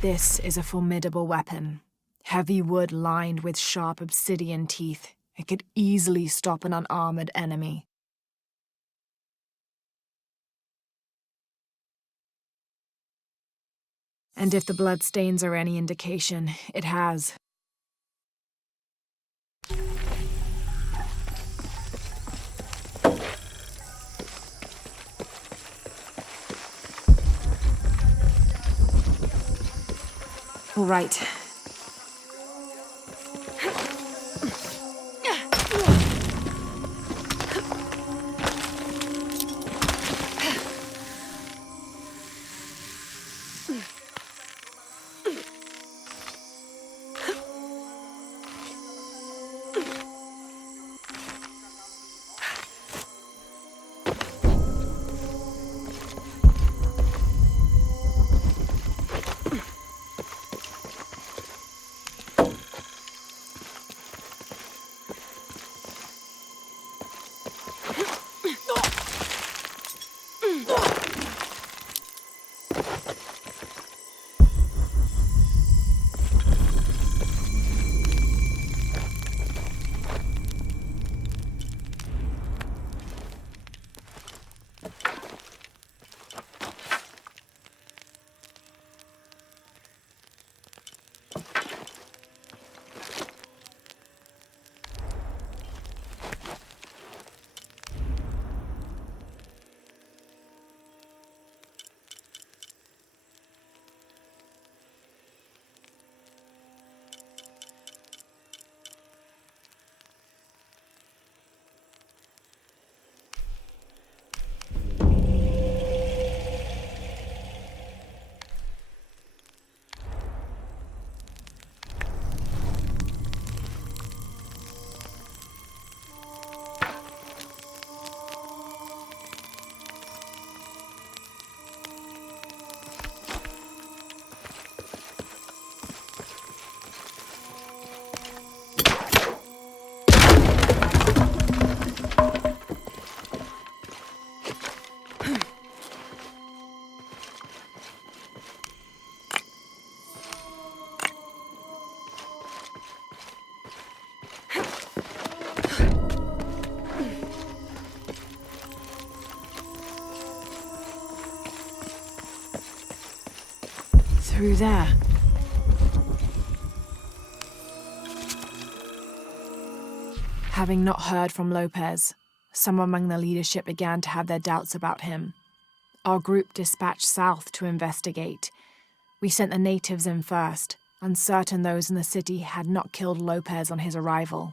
This is a formidable weapon. Heavy wood lined with sharp obsidian teeth. It could easily stop an unarmored enemy. And if the bloodstains are any indication, it has. All right. Through there. Having not heard from Lopez, some among the leadership began to have their doubts about him. Our group dispatched south to investigate. We sent the natives in first, uncertain those in the city had not killed Lopez on his arrival.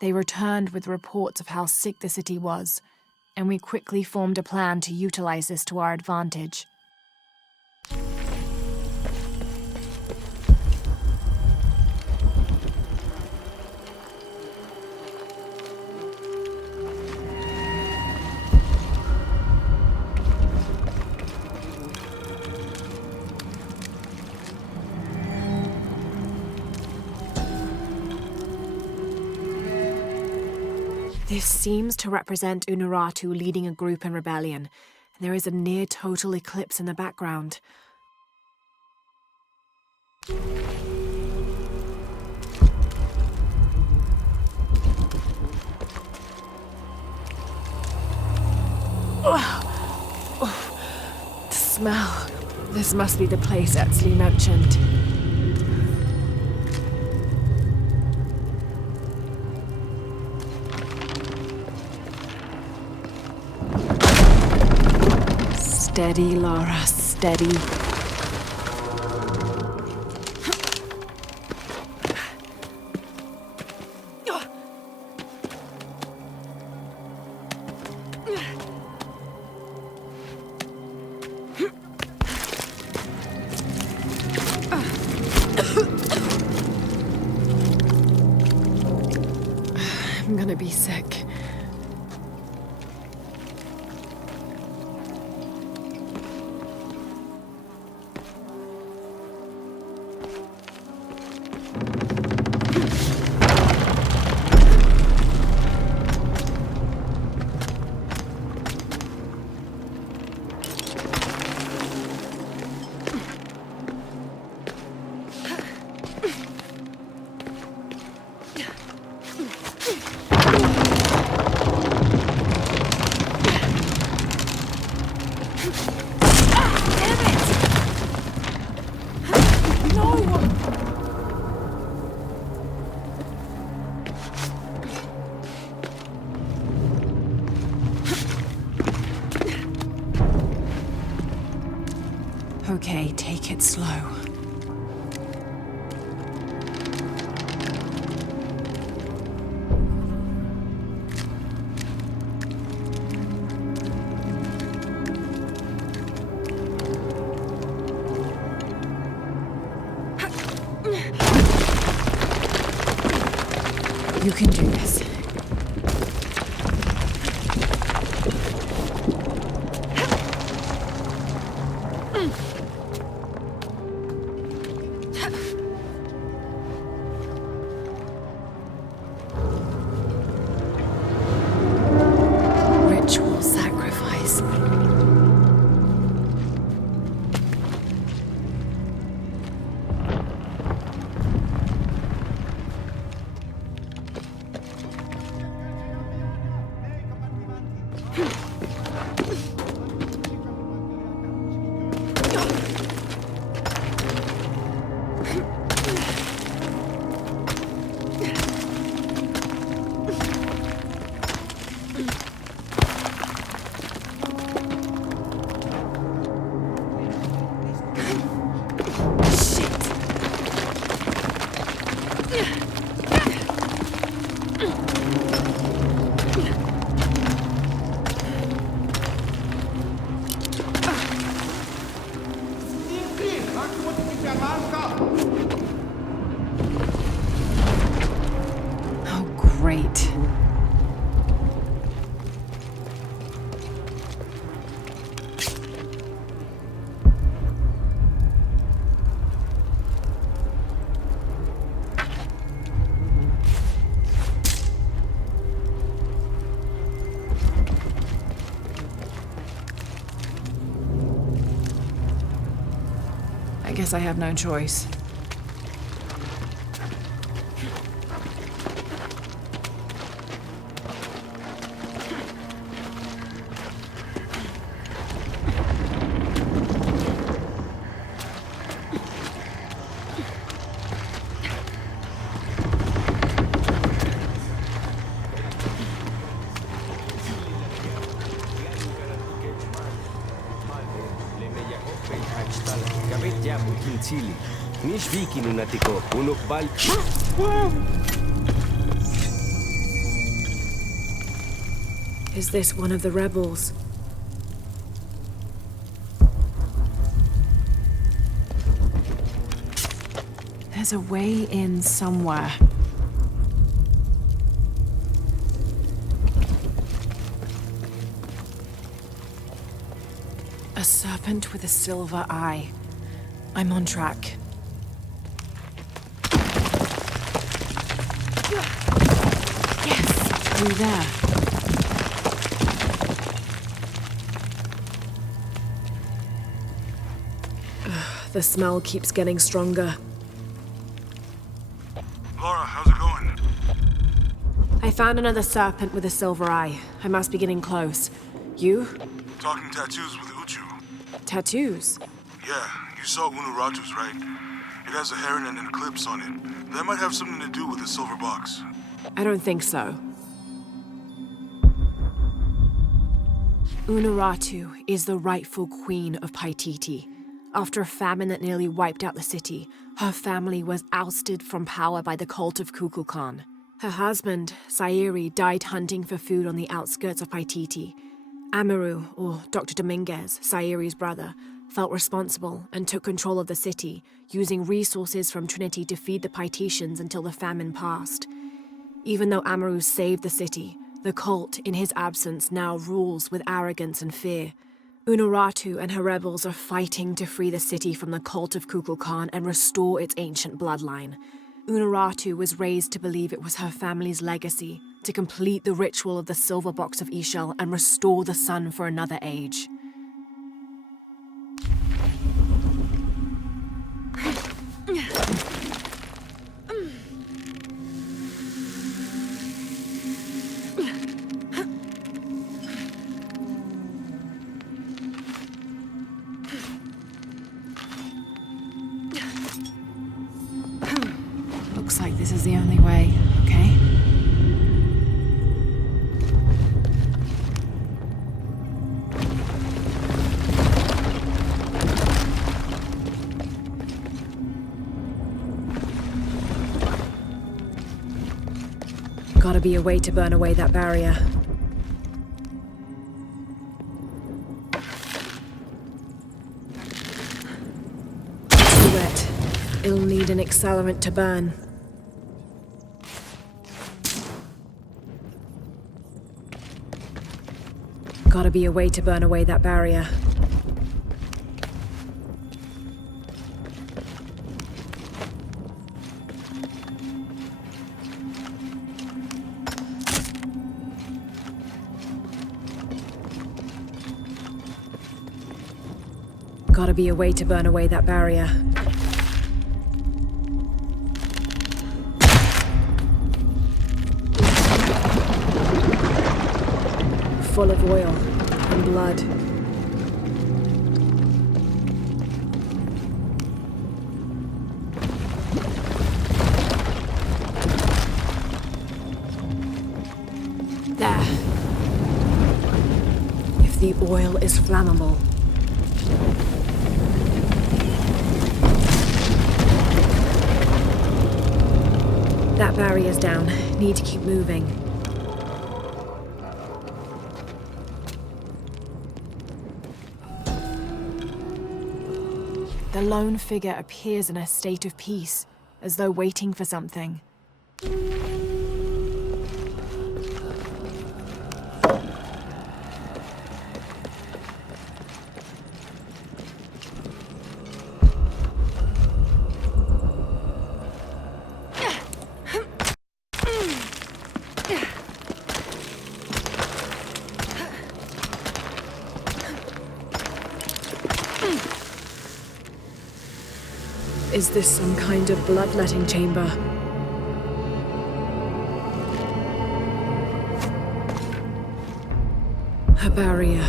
They returned with reports of how sick the city was, and we quickly formed a plan to utilize this to our advantage. This seems to represent Unuratu leading a group in rebellion, and there is a near-total eclipse in the background. The smell. This must be the place Etzli mentioned. Steady, Lara, steady. I'm gonna be sick. Damn it! No! Okay, take it slow. You can do this. Ritual sacrifice. Oh, great. I guess I have no choice. Is this one of the rebels? There's a way in somewhere. A serpent with a silver eye. I'm on track. Yes, through there. The smell keeps getting stronger. Lara, how's it going? I found another serpent with a silver eye. I must be getting close. You? Talking tattoos with Uchu. Tattoos? Yeah, you saw Unuratu's, right? It has a heron and an eclipse on it. That might have something to do with the silver box. I don't think so. Unuratu is the rightful queen of Paititi. After a famine that nearly wiped out the city, her family was ousted from power by the cult of Kukulkan. Her husband, Sayiri, died hunting for food on the outskirts of Paititi. Amaru, or Dr. Dominguez, Sayiri's brother, felt responsible and took control of the city, using resources from Trinity to feed the Paititians until the famine passed. Even though Amaru saved the city, the cult, in his absence, now rules with arrogance and fear. Unuratu and her rebels are fighting to free the city from the cult of Kukulkan and restore its ancient bloodline. Unuratu was raised to believe it was her family's legacy to complete the ritual of the silver box of Ishel and restore the sun for another age. This is the only way, okay? Gotta be a way to burn away that barrier. Too wet. It'll need an accelerant to burn. Gotta be a way to burn away that barrier. Gotta be a way to burn away that barrier. Full of oil and blood. There. If the oil is flammable, that barrier's down. Need to keep moving. The lone figure appears in a state of peace, as though waiting for something. Is this some kind of bloodletting chamber? A barrier.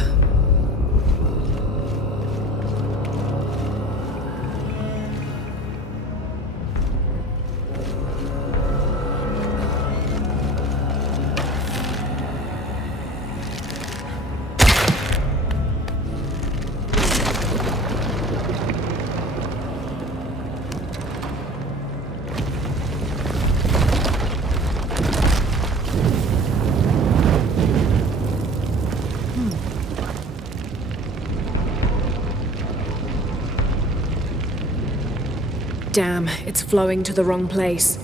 Damn, it's flowing to the wrong place.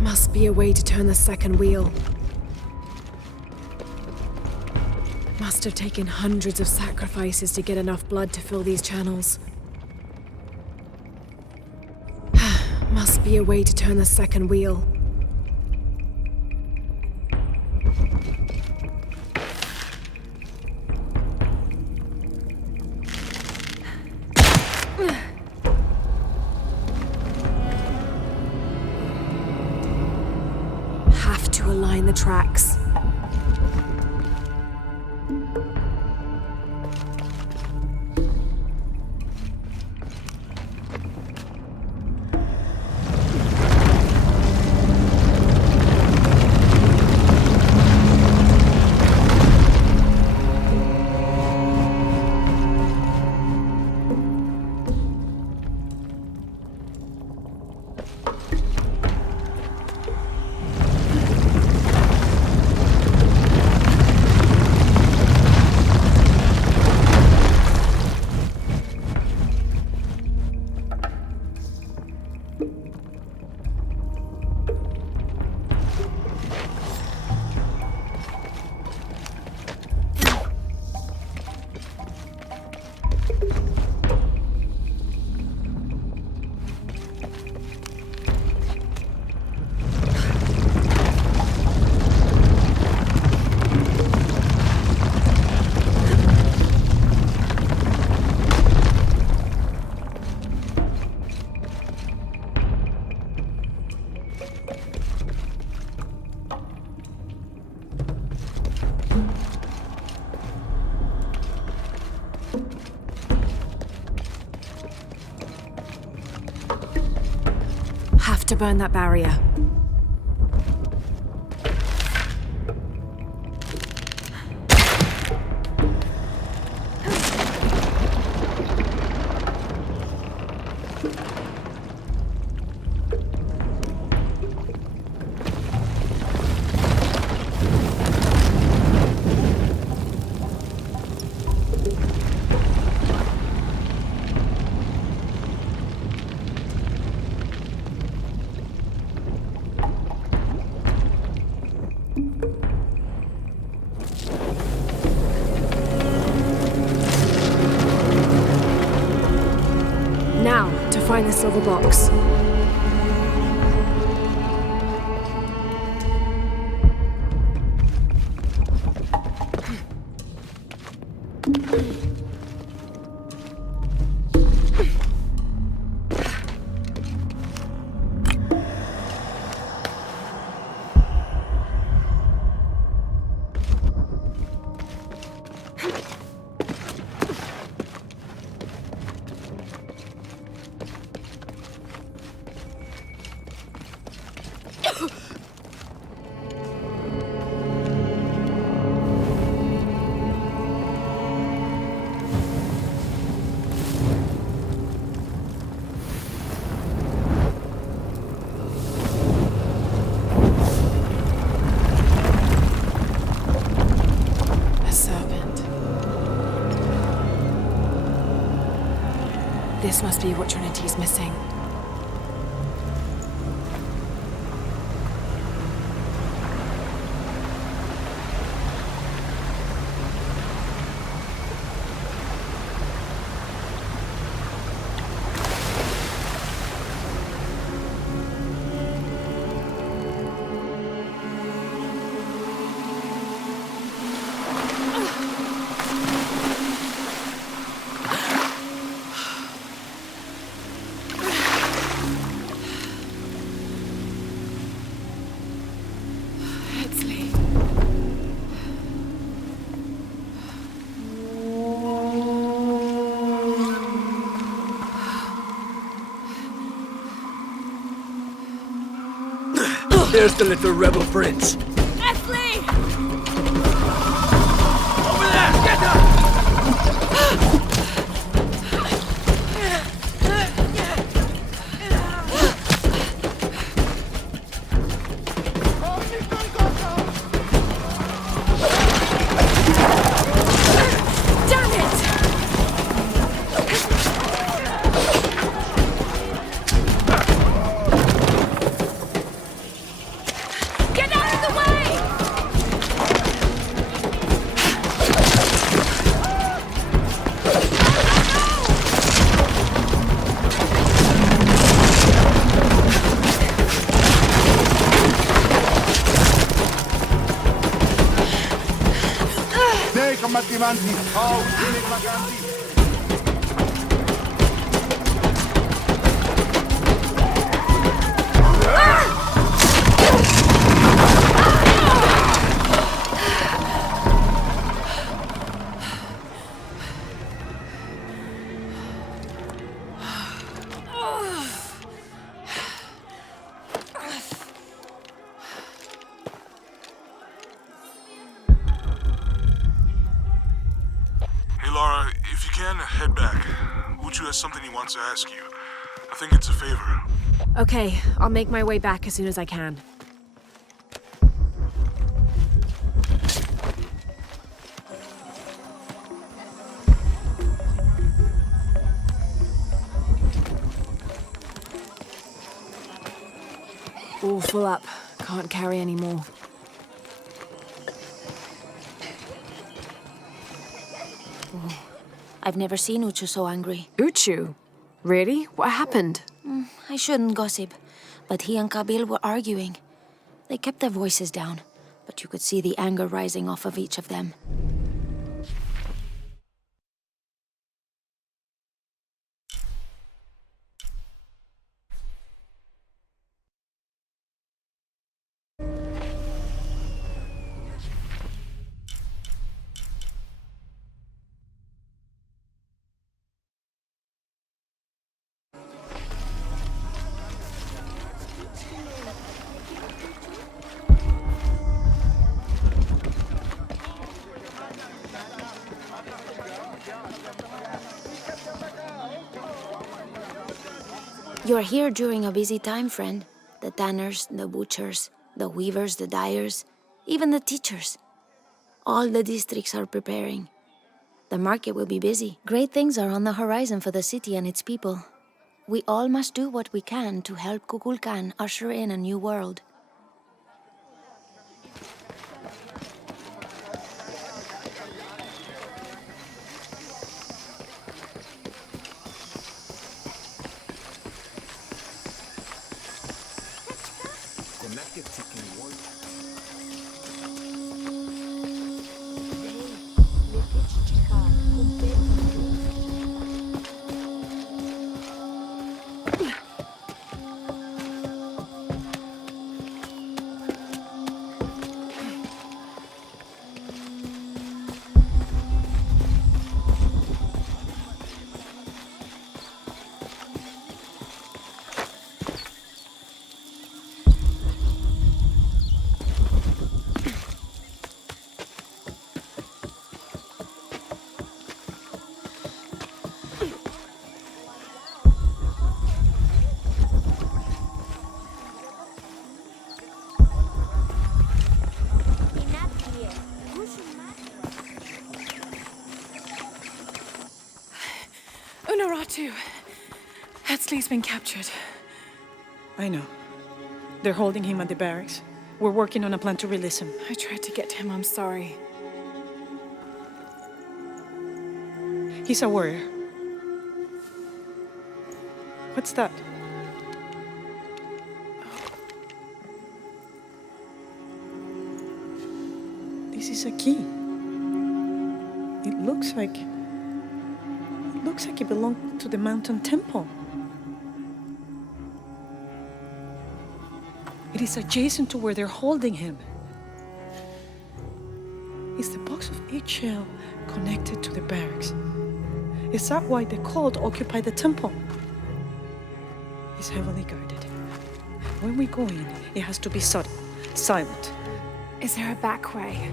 Must be a way to turn the second wheel. Must have taken hundreds of sacrifices to get enough blood to fill these channels. Must be a way to turn the second wheel. Align the tracks. burn that barrier. Now, to find the silver box. This must be what Trinity's missing. There's the little rebel prince. Ashley! Over there! Get her! combattimanti, utili vaganti. Lara, if you can, head back. Uchu has something he wants to ask you. I think it's a favor. Okay, I'll make my way back as soon as I can. All full up. Can't carry any more. I've never seen Uchu so angry. Uchu? Really? What happened? I shouldn't gossip, but he and Kabil were arguing. They kept their voices down, but you could see the anger rising off of each of them. You're here during a busy time, friend. The tanners, the butchers, the weavers, the dyers, even the teachers. All the districts are preparing. The market will be busy. Great things are on the horizon for the city and its people. We all must do what we can to help Kukulkan usher in a new world. Unaratu. Hetzley's been captured. I know. They're holding him at the barracks. We're working on a plan to release him. I tried to get to him, I'm sorry. He's a warrior. What's that? This is a key. It looks like it belonged to the mountain temple. It is adjacent to where they're holding him. Is the box of eggshell connected to the barracks? Is that why the cult occupied the temple? It's heavily guarded. When we go in, it has to be subtle, silent. Is there a back way?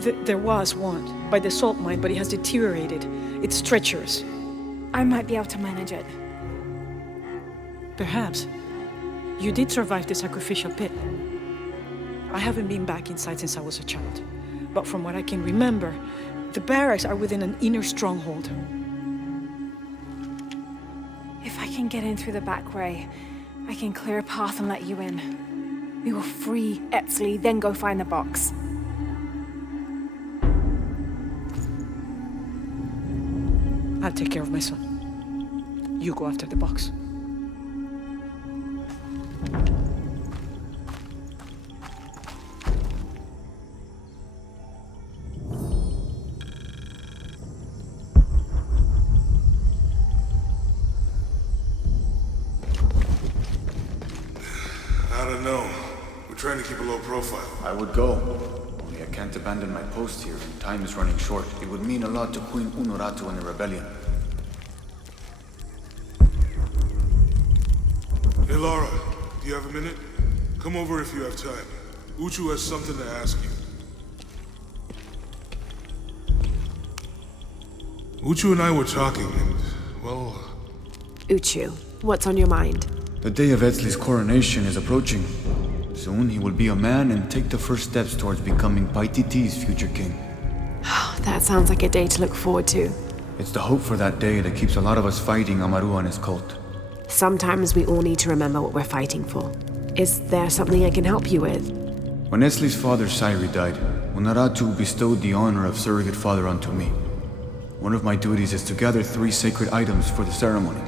There was one, by the salt mine, but it has deteriorated. It's treacherous. I might be able to manage it. Perhaps. You did survive the sacrificial pit. I haven't been back inside since I was a child. But from what I can remember, the barracks are within an inner stronghold. If I can get in through the back way, I can clear a path and let you in. We will free Etzley, then go find the box. I'll take care of my son. You go after the box. I don't know. We're trying to keep a low profile. I would go. Only I can't abandon my post here, and time is running short. It would mean a lot to Queen Unuratu and the rebellion. Hey, Lara, do you have a minute? Come over if you have time. Uchu has something to ask you. Uchu and I were talking, and, well... Uchu, what's on your mind? The day of Etzley's coronation is approaching. Soon he will be a man and take the first steps towards becoming Paititi's future king. That sounds like a day to look forward to. It's the hope for that day that keeps a lot of us fighting Amaru and his cult. Sometimes we all need to remember what we're fighting for. Is there something I can help you with? When Etzley's father Sairi died, Unuratu bestowed the honor of surrogate father onto me. One of my duties is to gather 3 sacred items for the ceremony.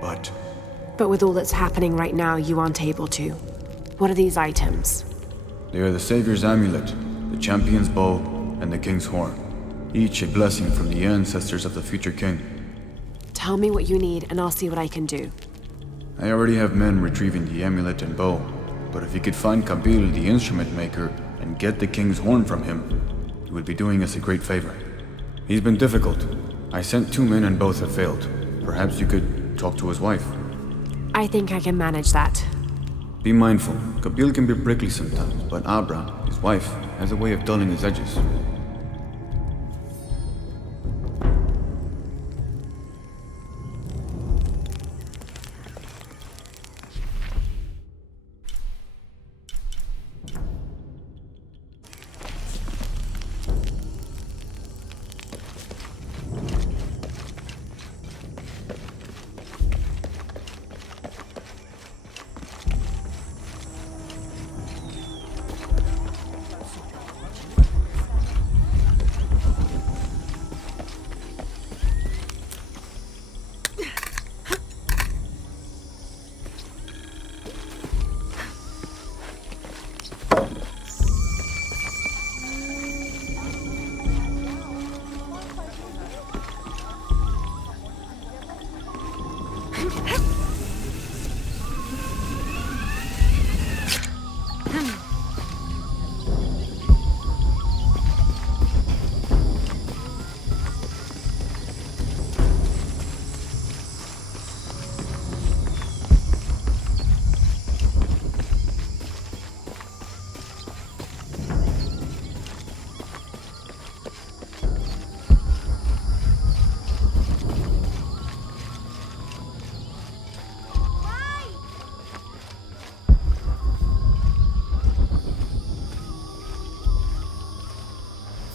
But with all that's happening right now, you aren't able to. What are these items? They are the Savior's amulet, the champion's bow, and the king's horn. Each a blessing from the ancestors of the future king. Tell me what you need, and I'll see what I can do. I already have men retrieving the amulet and bow, but if you could find Kabil, the instrument maker, and get the king's horn from him, you would be doing us a great favor. He's been difficult. I sent 2 men and both have failed. Perhaps you could talk to his wife. I think I can manage that. Be mindful. Kabil can be prickly sometimes, but Abra, his wife, has a way of dulling his edges.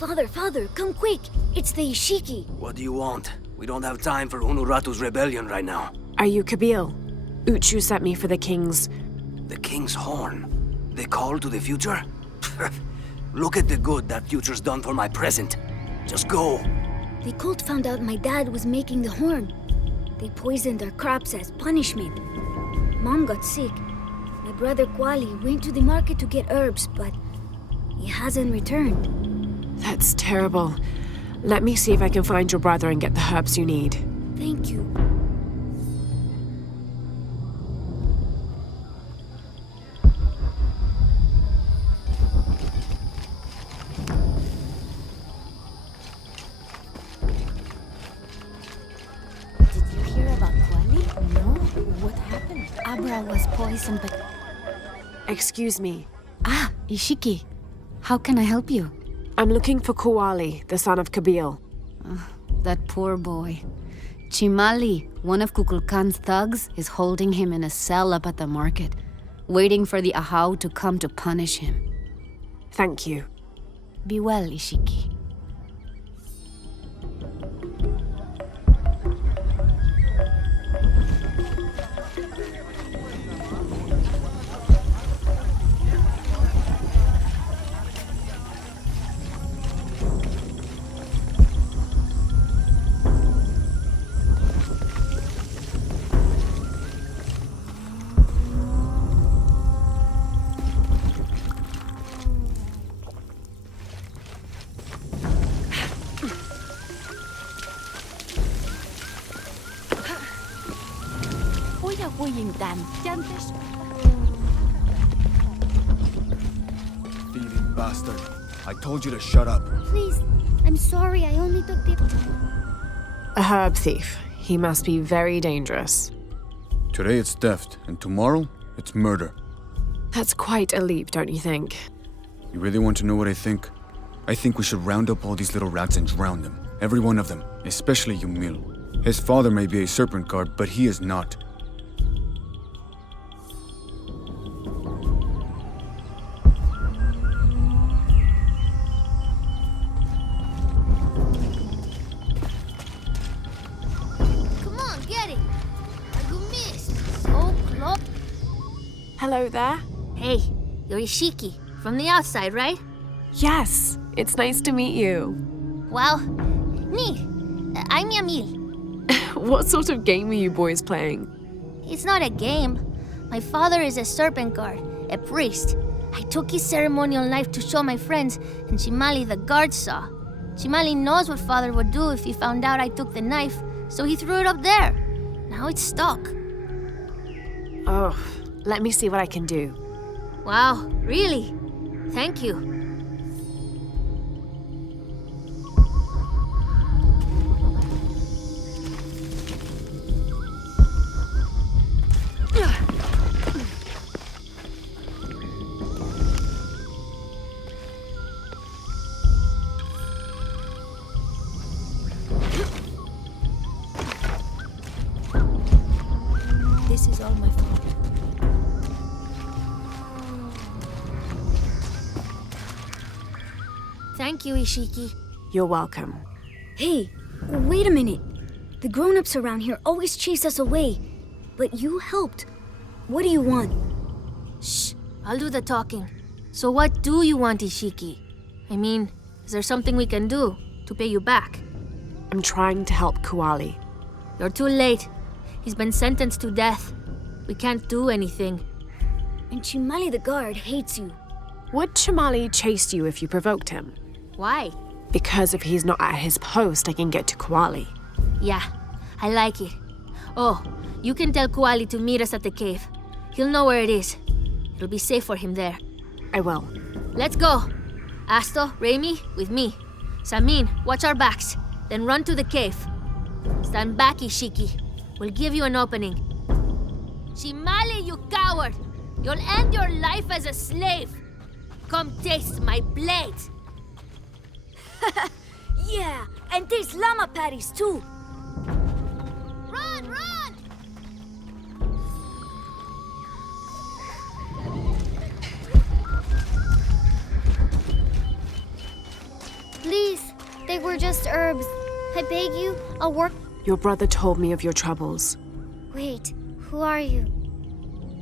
Father, come quick! It's the Ishiki! What do you want? We don't have time for Unuratu's rebellion right now. Are you Kabil? Uchu sent me for the king's. The king's horn. They call to the future? Look at the good that future's done for my present. Just go. The cult found out my dad was making the horn. They poisoned our crops as punishment. Mom got sick. My brother Kwali went to the market to get herbs, but he hasn't returned. That's terrible. Let me see if I can find your brother and get the herbs you need. Thank you. Did you hear about Kwali? No? What happened? Abra was poisoned, but... Excuse me. Ah, Ishiki. How can I help you? I'm looking for Kuali, the son of Kabil. That poor boy. Chimali, one of Kukulkan's thugs, is holding him in a cell up at the market, waiting for the Ahau to come to punish him. Thank you. Be well, Ishiki. Thieving bastard. I told you to shut up. Please, I'm sorry, I only took the... A herb thief. He must be very dangerous. Today it's theft, and tomorrow it's murder. That's quite a leap, don't you think? You really want to know what I think? I think we should round up all these little rats and drown them. Every one of them, especially Yumil. His father may be a serpent guard, but he is not. Come on, get it! You missed! So close! Hello there. Hey, you're Ishiki, from the outside, right? Yes, it's nice to meet you. Well, me. I'm Yamil. What sort of game are you boys playing? It's not a game. My father is a serpent guard, a priest. I took his ceremonial knife to show my friends, and Chimali the guard saw. Chimali knows what father would do if he found out I took the knife, so he threw it up there. Now it's stuck. Oh, let me see what I can do. Wow, really? Thank you. This is all my fault. Thank you, Ishiki. You're welcome. Hey, wait a minute. The grown-ups around here always chase us away. But you helped. What do you want? Shh, I'll do the talking. So what do you want, Ishiki? I mean, is there something we can do to pay you back? I'm trying to help Kuali. You're too late. He's been sentenced to death. We can't do anything. And Chimali the guard hates you. Would Chimali chase you if you provoked him? Why? Because if he's not at his post, I can get to Kuali. Yeah, I like it. Oh, you can tell Kuali to meet us at the cave. He'll know where it is. It'll be safe for him there. I will. Let's go. Asto, Raimi, with me. Samin, watch our backs. Then run to the cave. Stand back, Ishiki. We'll give you an opening. Chimali, you coward! You'll end your life as a slave. Come taste my blade. Yeah, and taste llama patties too. Run, run! They were just herbs. I beg you, I'll work. Your brother told me of your troubles. Wait, who are you?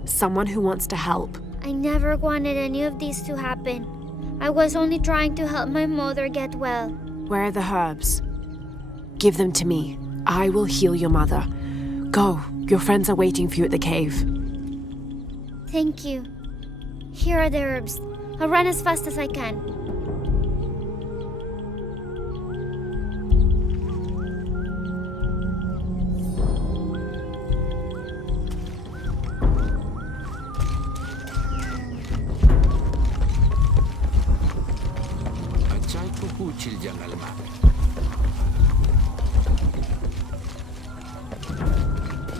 Someone who wants to help. I never wanted any of these to happen. I was only trying to help my mother get well. Where are the herbs? Give them to me. I will heal your mother. Go. Your friends are waiting for you at the cave. Thank you. Here are the herbs. I'll run as fast as I can.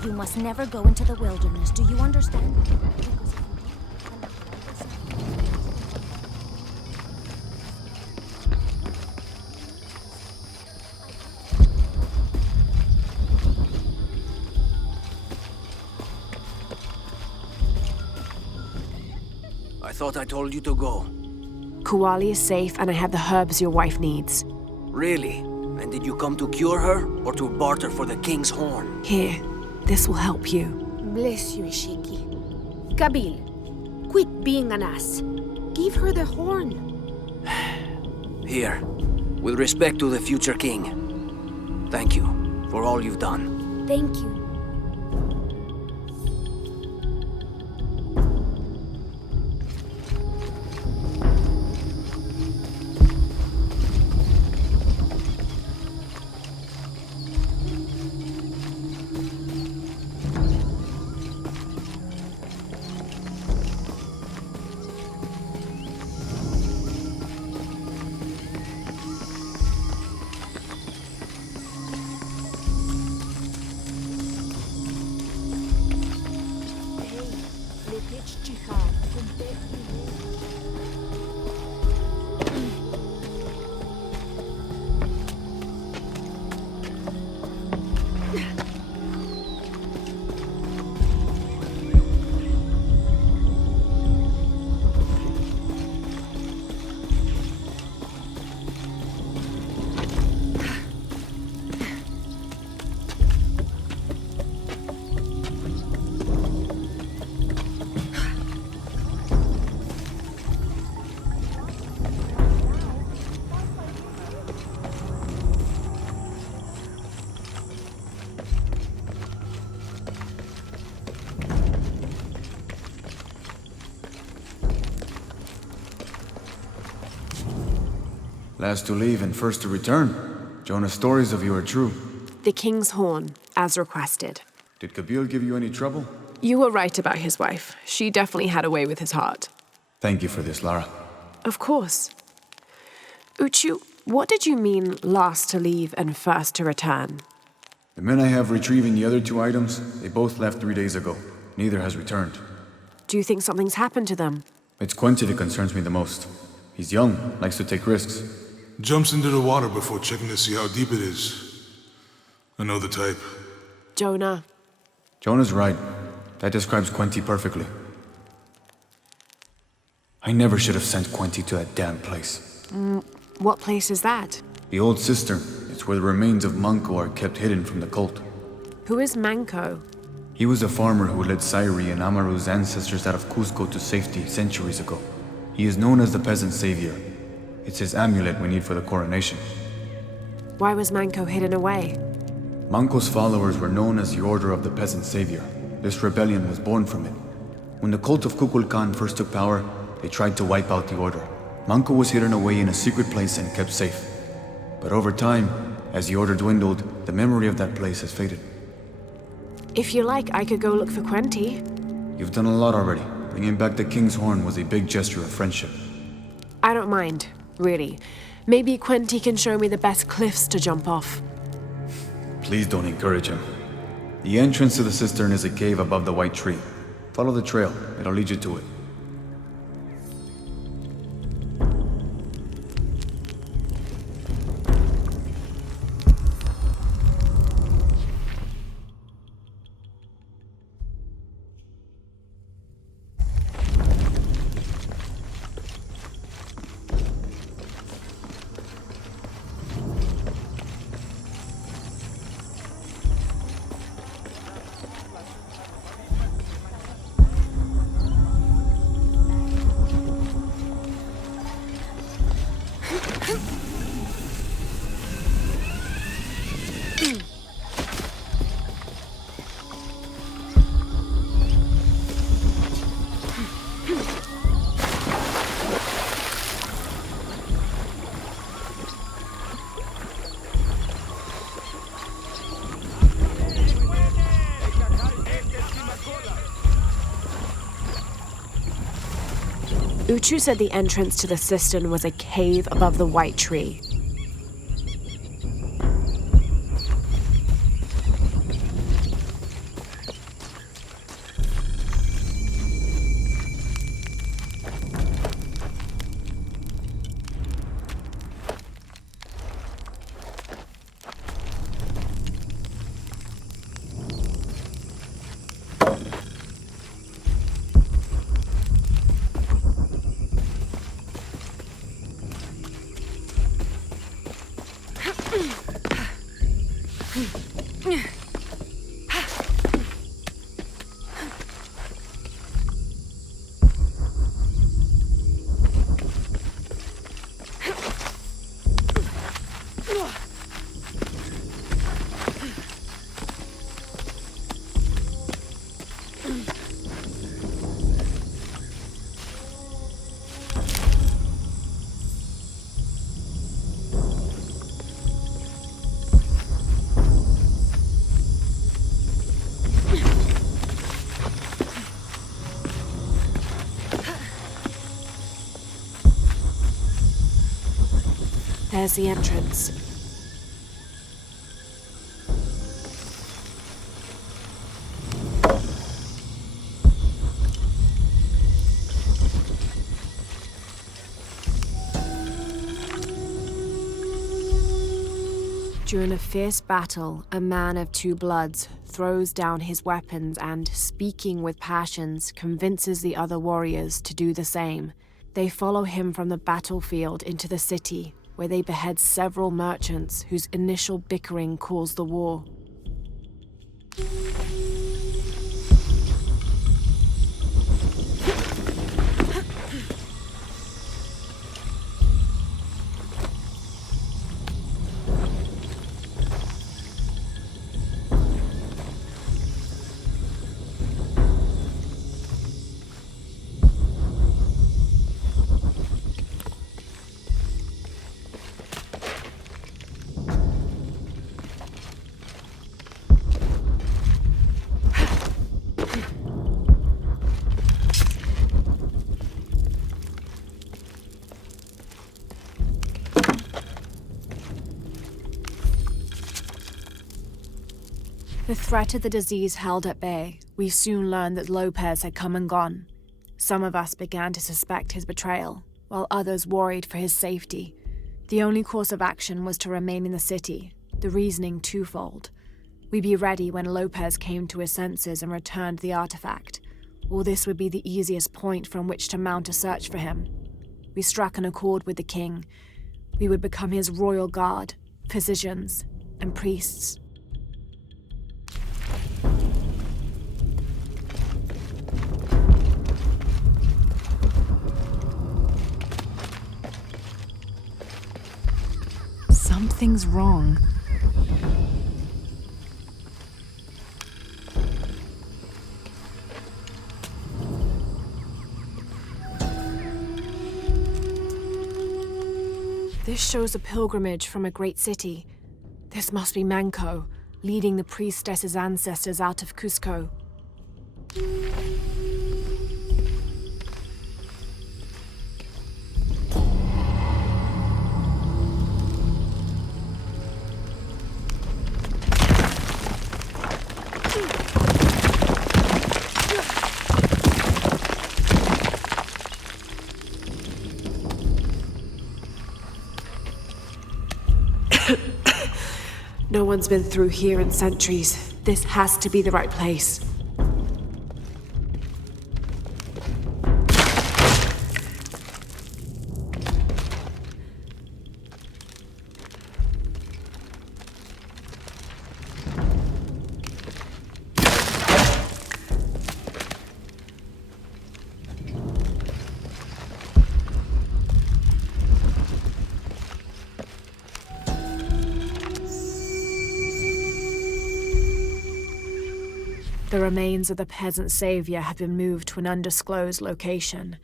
You must never go into the wilderness, do you understand? I thought I told you to go. Kuali is safe and I have the herbs your wife needs. Really? And did you come to cure her, or to barter for the king's horn? Here, this will help you. Bless you, Ishiki. Kabil, quit being an ass. Give her the horn. Here, with respect to the future king. Thank you for all you've done. Thank you. Last to leave and first to return. Jonah's stories of you are true. The king's horn, as requested. Did Kabil give you any trouble? You were right about his wife. She definitely had a way with his heart. Thank you for this, Lara. Of course. Uchu, what did you mean last to leave and first to return? The men I have retrieving the other two items, they both left 3 days ago. Neither has returned. Do you think something's happened to them? It's Quincy that concerns me the most. He's young, likes to take risks. Jumps into the water before checking to see how deep it is. I know the type. Jonah. Jonah's right. That describes Quincy perfectly. I never should have sent Quincy to that damn place. What place is that? The old cistern. It's where the remains of Manco are kept hidden from the cult. Who is Manco? He was a farmer who led Sairi and Amaru's ancestors out of Cusco to safety centuries ago. He is known as the peasant savior. It's his amulet we need for the coronation. Why was Manco hidden away? Manco's followers were known as the Order of the Peasant Savior. This rebellion was born from it. When the cult of Kukulkan first took power, they tried to wipe out the order. Manco was hidden away in a secret place and kept safe. But over time, as the order dwindled, the memory of that place has faded. If you like, I could go look for Quenti. You've done a lot already. Bringing back the King's Horn was a big gesture of friendship. I don't mind, really. Maybe Quenti can show me the best cliffs to jump off. Please don't encourage him. The entrance to the cistern is a cave above the white tree. Follow the trail, it'll lead you to it. Uchu said the entrance to the cistern was a cave above the white tree. There's the entrance. During a fierce battle, a man of two bloods throws down his weapons and, speaking with passions, convinces the other warriors to do the same. They follow him from the battlefield into the city, where they behead several merchants whose initial bickering caused the war. The threat of the disease held at bay, we soon learned that Lopez had come and gone. Some of us began to suspect his betrayal, while others worried for his safety. The only course of action was to remain in the city, the reasoning twofold. We'd be ready when Lopez came to his senses and returned the artifact, or this would be the easiest point from which to mount a search for him. We struck an accord with the king. We would become his royal guard, physicians, and priests. Something's wrong. This shows a pilgrimage from a great city. This must be Manco, leading the priestess's ancestors out of Cusco. No one's been through here in centuries. This has to be the right place. The remains of the peasant savior have been moved to an undisclosed location.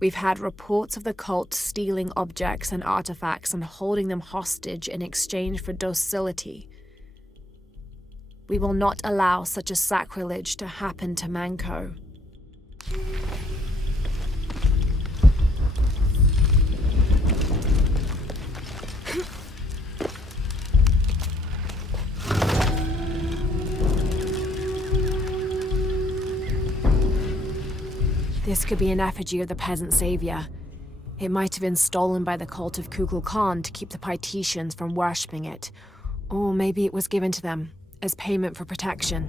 We've had reports of the cult stealing objects and artifacts and holding them hostage in exchange for docility. We will not allow such a sacrilege to happen to Manco. This could be an effigy of the peasant savior. It might have been stolen by the cult of Kukulkan to keep the Paititians from worshipping it. Or maybe it was given to them as payment for protection.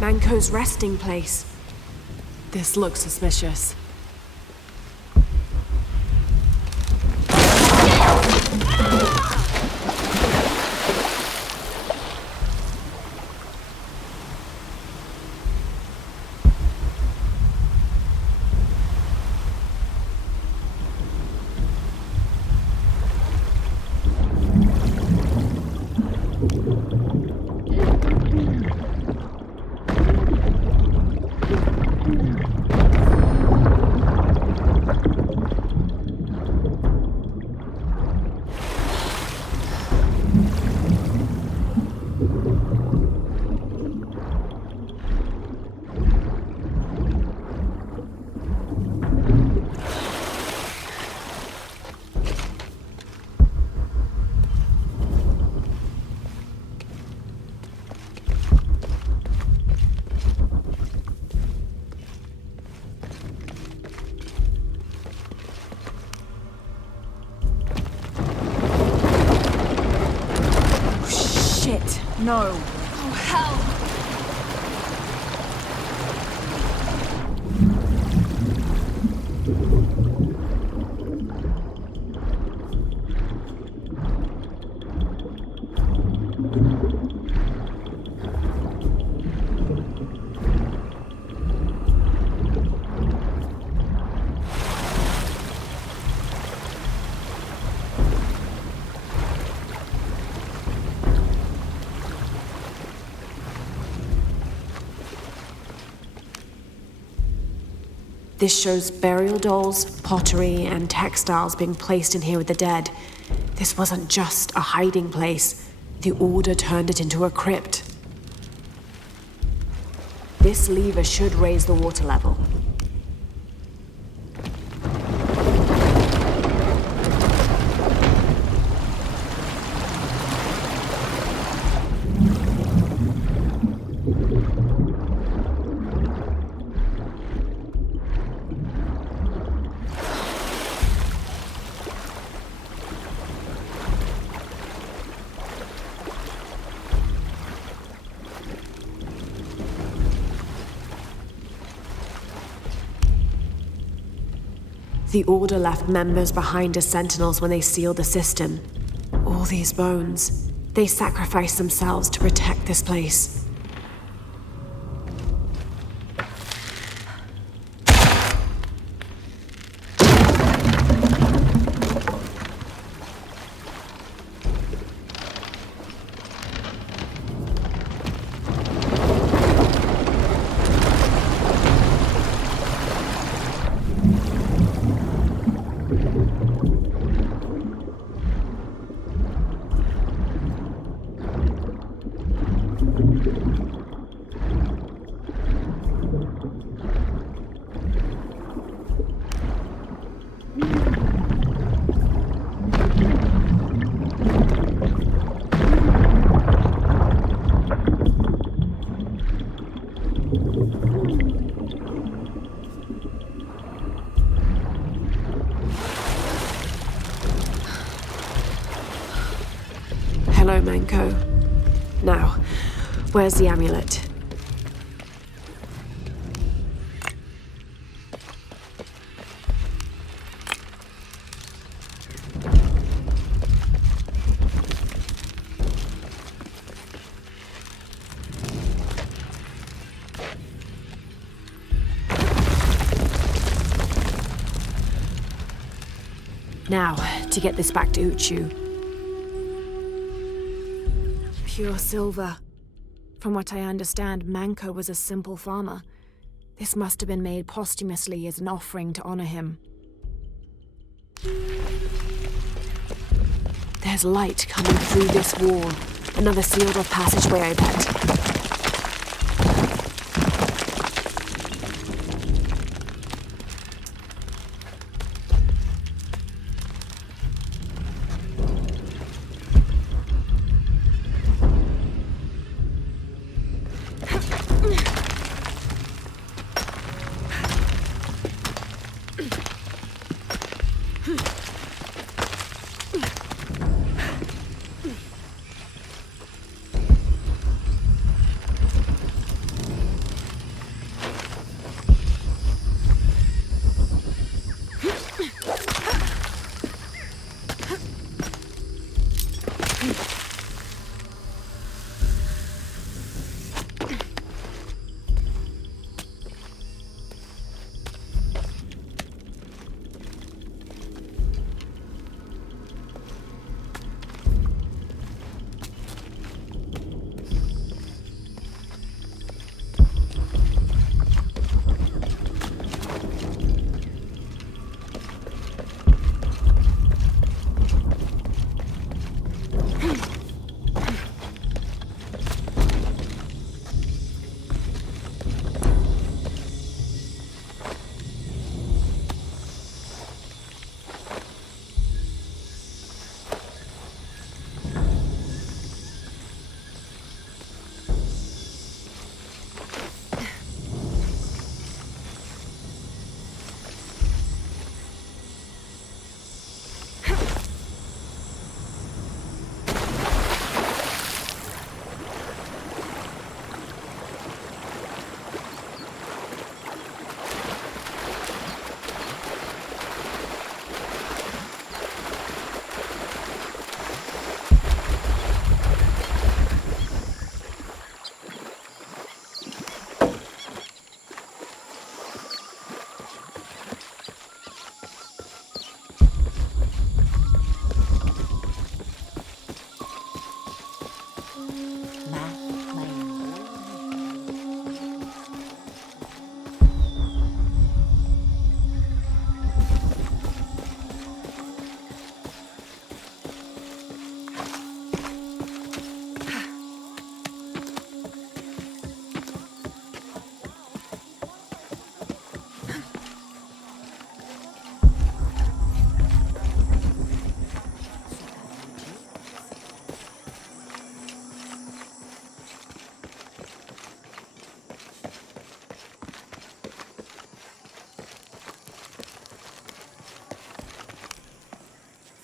Manco's resting place. This looks suspicious. No. Oh, hell! This shows burial dolls, pottery, and textiles being placed in here with the dead. This wasn't just a hiding place. The Order turned it into a crypt. This lever should raise the water level. The Order left members behind as sentinels when they sealed the system. All these bones, they sacrificed themselves to protect this place. Hello, Manko. Now, where's the amulet? Now, to get this back to Uchu. Pure silver. From what I understand, Manko was a simple farmer. This must have been made posthumously as an offering to honor him. There's light coming through this wall. Another sealed-off passageway, I bet.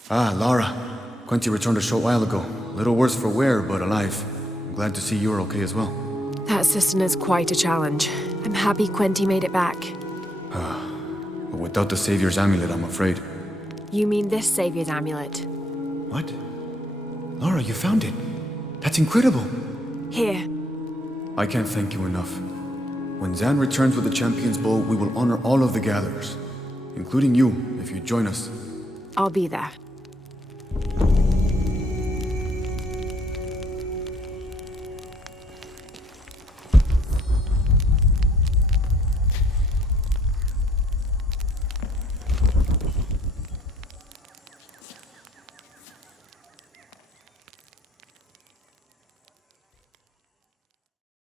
Ah, Lara. Quinty returned a short while ago. A little worse for wear, but alive. I'm glad to see you're okay as well. That cistern is quite a challenge. I'm happy Quinty made it back. But without the Savior's amulet, I'm afraid. You mean this Savior's amulet? What? Lara, you found it. That's incredible. Here. I can't thank you enough. When Zan returns with the Champion's Bow, we will honor all of the gatherers, including you, if you join us. I'll be there.